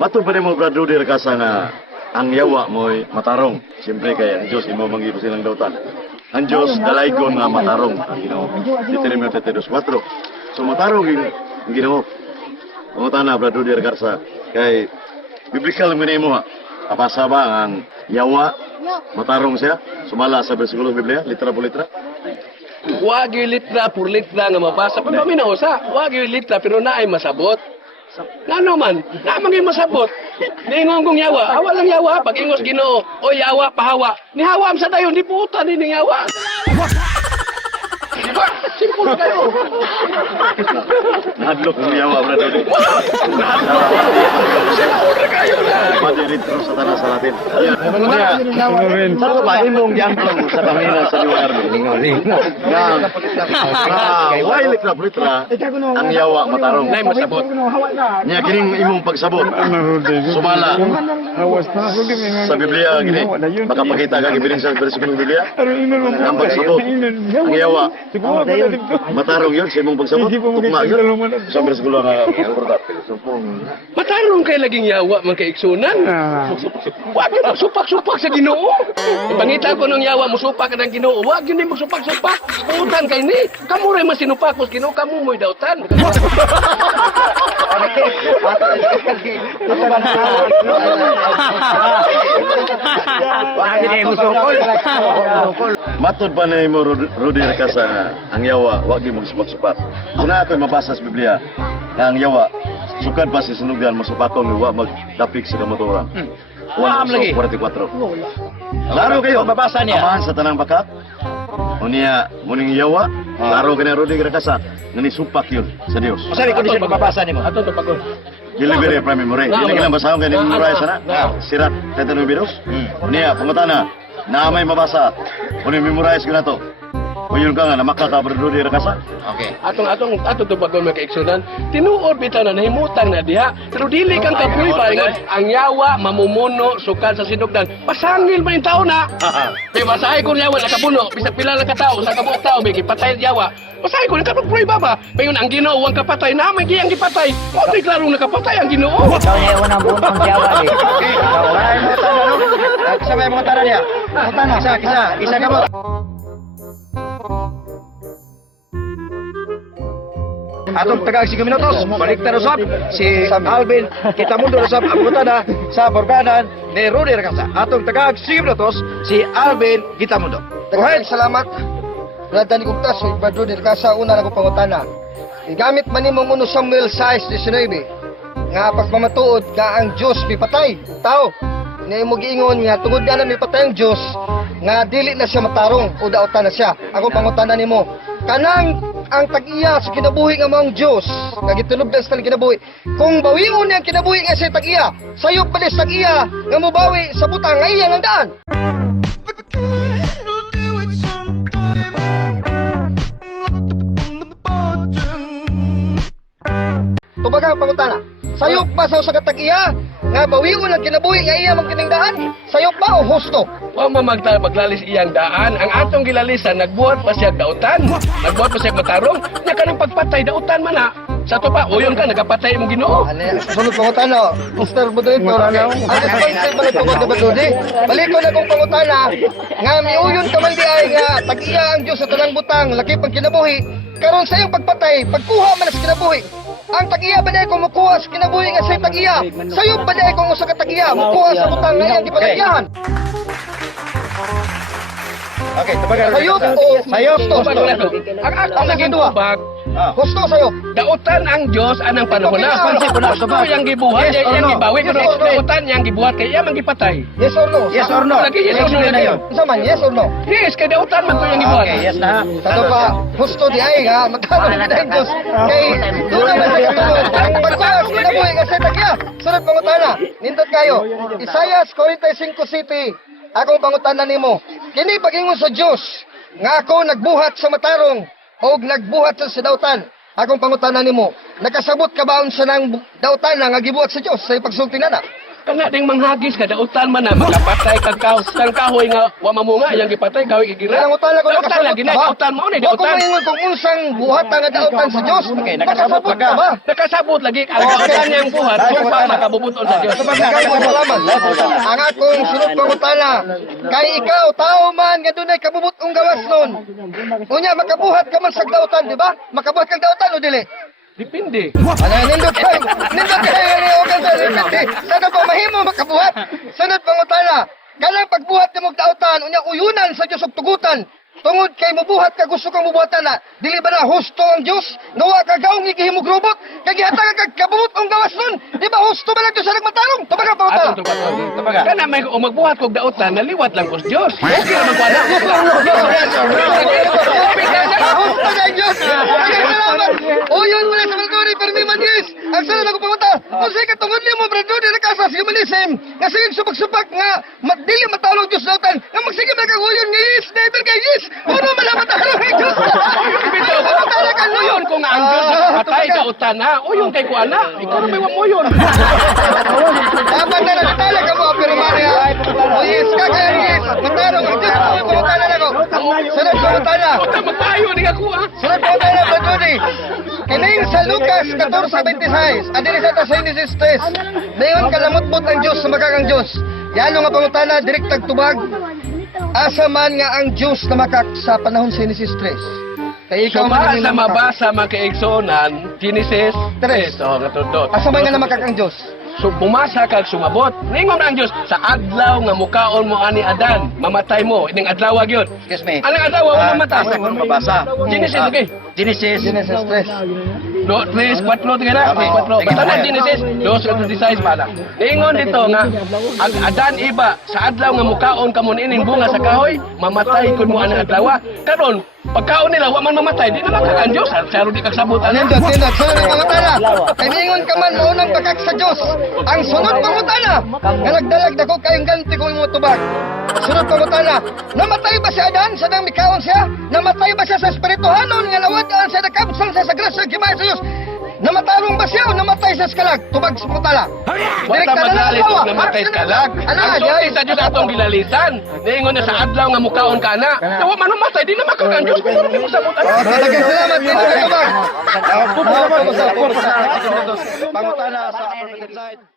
Mato pa mo Brad Rudy Rakasa nga ang yawa mo'y matarong. Siyempre kaya ang Diyos imo mangipo silang dautan. Ang Diyos dalay ko nga matarong ang Ginoo. Deuteronomio 32:4. So matarong ang Ginoo. Pangutan na Brad Rudy Rakasa kay biblikal mo nimo ha. Kapasa ba ang yawa matarong siya? Sumala sa bersikulo Biblia, litra por litra. Wag yung litra por litra nga mabasa. Pag minahusa, wag yung litra pero naay masabot. Nga man, namang yung masabot. Ningon kong yawa, awa lang yawa. Pag ingos Ginoo, o yawa, pahawa. Ni hawa sa dayon, di puta ni yawa. Simple kayo. Nahadlok ng yawa, Brad Rudy. Mati litro sa tanah sa natin. Saan ba imong giangklong sa kamina sa lugar mo? Why litra por litra ang yawa matarong? Nay masabot. Nya kining imong pagsabot. Sumala sa Biblia gini. Baka pakita ka gibiling sa bersikulo Biblia. Ang pagsabot. Ang yawa matarong yun sa imong pagsabot. Tugma yun. Sa bersikulo nga Matarong kay laging yawa man kay iksunan. Wag yun magsupak-supak sa Ginoo. Ipangita ko ng yawa mo supak ka ng Ginoo. Wag yun yung magsupak-supak. Putan kay ni. Kamu rin masinupakos Ginoo. Kamu mo'y dautan. Matod pa na mo Rudy Rakasa ang yawa, wag mo magsupak-supak. Una ako'y mabasa sa Biblia na ang yawa, sukad pa si sinugan masupakon ni wa magdapik sa kamotora. 1:44. Klaro kayo, Mabasa niya. Amahan sa tanang bakat. Unya, muning yawa, klaro ka na Rudy Rakasa, nga nisupak yun sa Dios. Masabi ko di siya mababasa ni mo. Ato to pagod. Delivery from memory. Dili ka lang basahon kaya memorize sana. Sirat 39 videos. Niya, pangutana, na may mabasa. Kung memorize ka na to. Kung yun ka nga, namakata Brad Rudy Rakasa. Okay. Atong to pagod mga kaiksunan. Tinuod bitaw na nahimutang na diha. Pero dili kang kapoy ba nga ang yawa mamumuno sukad sa sinugdan. Pasangil man yung tao na. Di basahay ko yawa nakapuno. Bisag pila lang katao sa kabuok tao may gipatay yawa. Basahay ko nakapoy ba ba? Mayon ang Ginoo ang kapatay na may giyang gipatay. O di klarong nakapatay ang Ginoo. Ikaw niya yung unang bunong jawa ni. Kisa ba yung mga tara niya? Kisa ka mo. Atong taga 5 minutos, balik na usap si Alvin Kitamundo usap ang butada sa Borganan ni Rudy Rakasa. Atong taga 5 minutos si Alvin Kitamundo. Go ahead, salamat. Radani Gupta, so Brad Rudy Rakasa, una na ko pangutana. Gamit man nimong 1 Samuel 6:19 nga pagmamatuod nga ang Diyos may patay, tao. Nga mo giingon nga tungod na may patay ang Diyos nga dili na siya matarong o dautan na siya. Ako pangutana nimo, kanang ang tag-iya sa kinabuhi nga mga Diyos nga gitulog sa kinabuhi. Kung bawion niya ang kinabuhi nga sa tag-iya, sayop pa sa tag-iya nga mobawi sa butang nga iyang ang daan. Tubagang pangutana, sayop ba sa tag-iya nga bawion ang kinabuhi nga iyang magkiningdaan? Sayop ba o husto? O mamagtal paglalis iyang daan, ang atong gilalisan nagbuhat pa siya dautan, nagbuhat pa siya matarong, nya kanang pagpatay dautan man na. Sa to pa, uyon ka nagapatay mo Ginoo. Sunod pangutana, Mr. Moderator. Ang responsible balik ko ba Dudi? Balik ko na kong pangutana nga miuyon ka man di ay nga tag-iya ang Diyos sa tanang butang, laki pang kinabuhi. Karon sa iyong pagpatay, pagkuha man sa kinabuhi. Ang tag-iya ba na kung mukuha sa kinabuhi nga sa tag-iya? Sayop ba na kung usa ka tag-iya, mukuha sa butang nga iyang gipalagyahan? Okay, tubagan. Sayop o Sayop. Ang atong naging tubag, husto sayop. dautan ang Diyos anang panahon na. Gusto yang gibuhat, yang gibawi, pero dautan yang gibuhat kay iya man gipatay. Yes or no? Yes or no? Lagi yes or no na yun. Isa man, yes or no? Yes, kay dautan man ko yang gibuhat. Okay, yes na. Sato pa, husto di ay nga, magkano na ang Diyos. Kay, doon na sa kasunod. Pagkuha sa kinabuhi kasi tagya. Sunod pangutana, nindot kayo. Isaias 45 City. Akong pangutana nimo. Kini pagingon sa Dios nga ako nagbuhat sa matarong o nagbuhat sa dautan. Akong pangutana nimo, nakasabot ka ba sa nang dautan nga gibuhat sa Dios sa pagsulti nana? Kana ding manghagis kada utan man na makapatay kang kahoy nga wa mamunga yang gipatay kahoy gigira. Ang utan ko Utan lagi na utan mo ni Wa ko utan. maingon kung unsang buhat nga dautan sa Dios. Nakasabot ka ba? Nakasabot lagi ang utan niyang buhat kung pa makabubuton sa Dios. Ikaw mo salamat. Ang akong sunod pangutana, kay ikaw tao man nga dunay kabubutong gawas nun. Unya makabuhat ka man sa dautan, di ba? Makabuhat kang dautan o dili? Depende. Ano nindot kay ni ogan sa depende. Sana ba mahimo makabuhat? Sunod pangutana, kanang pagbuhat ka mong dautan, unya uyunan sa Dios ug tugutan. Tungod kay mubuhat ka gusto kang mubuhatan na dili ba na husto ang Dios gawa ka gaong gihimog robot kay gihatag ka kabut ang gawas nun di ba husto ba lang Dios sa nagmatarong tumaga pa Atong tubaga. Kana may magbuhat kog dautan naliwat lang kos Dios. Okay ra magkuana. husto na ang Dios uyon mo na sa Bradori permi manis ang sana na ko panguta kung sige tungod nimo Bradori na kasas humanism nga sige subak-subak nga dili matawag Dios dautan nga magsige ba kag uyon nga yes never kay yes uno man na matawag ang Dios Uyon ko nga ang Dios patay dautan na. Uyon kay kuana. Ikaw may wa mo yun. dapat na nakatala ka mo pero Maria o yes ka kaya yes matarong ang Dios pangutana na ko sunod pangutana Uta magpayo ni ako ha. sunod pangutana Bradori kining sa Lucas 14:26 adiri sa Genesis 3 mayon kalamutbot ang Dios sa makakang Dios yano nga pangutana direktag tubag asa man nga ang Dios na makak sa panahon sa Genesis 3 kay ikaw man Sa mabasa makaigsonan Genesis 3 so nga tudot. asa man nga namakak ang Dios So bumasa kag sumabot. Ningon ang Dios sa adlaw nga mukaon mo ani Adan, mamatay mo ining adlaw gyud. Excuse me. Anong adlaw wala mamatay? Mabasa. Genesis okay. Genesis. Genesis 3 Do 3 4 tigara, 4. Basta na Genesis 2:16 pala. Ningon dito nga ang Adan iba sa adlaw nga mukaon kamo ining bunga sa kahoy, mamatay kun mo ani adlaw. Karon pagkaon nila wa man mamatay, di na makakan Dios. Saro di kagsabutan. Nindot, sunod pangutana. Kaningon ka man maunang pakak sa Diyos. Ang sunod pangutana, nga nagdalag dako kayong ganti kong mga tubag. Sunod pangutana, namatay ba si Adan sa nang mikaon siya? Namatay ba siya sa espirituhanon nga nawadaan siya nakabsang sa grasya gimay sa Diyos? Namatarong ba siya o namatay sa skalag? Tubag sa pangutana. Wala madali kung namatay ka lag. Ano, Ang sulti sa Diyos atong ginalisan. Ningon na sa adlaw nga mukaon ka na. Tawa man mamatay, di na makakan Diyos. Kung ano may masabutan. Talagang salamat dito sa tubag. Pangutana sa Prophet Light.